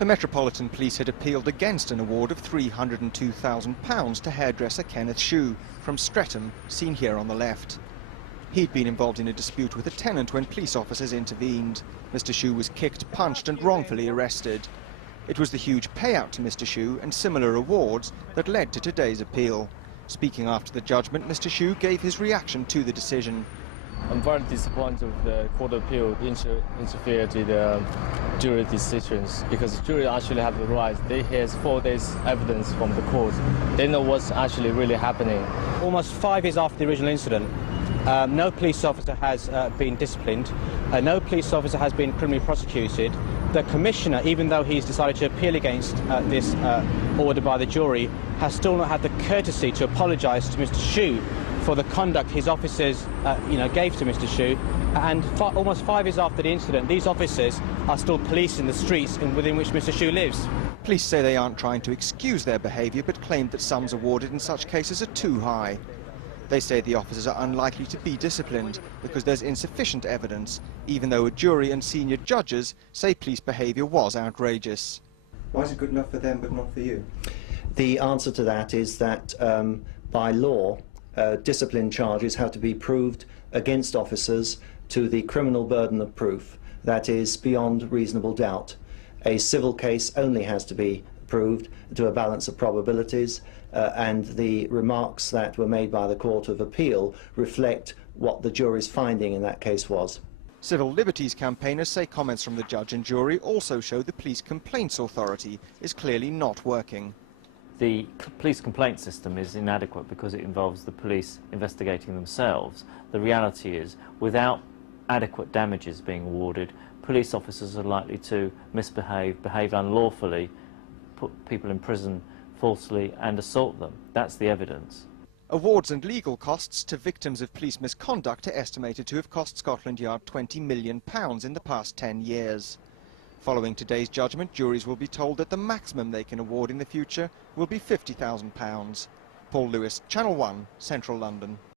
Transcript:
The Metropolitan Police had appealed against an award of £302,000 to hairdresser Kenneth Hsu from Streatham, seen here on the left. He'd been involved in a dispute with a tenant when police officers intervened. Mr. Hsu was kicked, punched and wrongfully arrested. It was the huge payout to Mr. Hsu and similar awards that led to today's appeal. Speaking after the judgment, Mr. Hsu gave his reaction to the decision. I'm very disappointed with the Court of Appeal interfered with the jury decisions, because the jury actually have the right. They hear 4 days evidence from the court. They know what's actually really happening. Almost 5 years after the original incident, no police officer has been disciplined. No police officer has been criminally prosecuted. The Commissioner, even though he's decided to appeal against this order by the jury, has still not had the courtesy to apologise to Mr. Hsu for the conduct his officers gave to Mr. Hsu. And almost 5 years after the incident, these officers are still policing the streets within which Mr. Hsu lives. Police say they aren't trying to excuse their behaviour, but claim that sums awarded in such cases are too high. They say the officers are unlikely to be disciplined because there's insufficient evidence, even though a jury and senior judges say police behaviour was outrageous. Why is it good enough for them but not for you? The answer to that is that by law, discipline charges have to be proved against officers to the criminal burden of proof, that is, beyond reasonable doubt. A civil case only has to be proved to a balance of probabilities, and the remarks that were made by the Court of Appeal reflect what the jury's finding in that case was. Civil liberties campaigners say comments from the judge and jury also show the Police Complaints Authority is clearly not working. The police complaint system is inadequate because it involves the police investigating themselves. The reality is, without adequate damages being awarded, police officers are likely to misbehave, behave unlawfully, put people in prison falsely and assault them. That's the evidence. Awards and legal costs to victims of police misconduct are estimated to have cost Scotland Yard £20 million in the past 10 years. Following today's judgment, juries will be told that the maximum they can award in the future will be £50,000. Paul Lewis, Channel 1, Central London.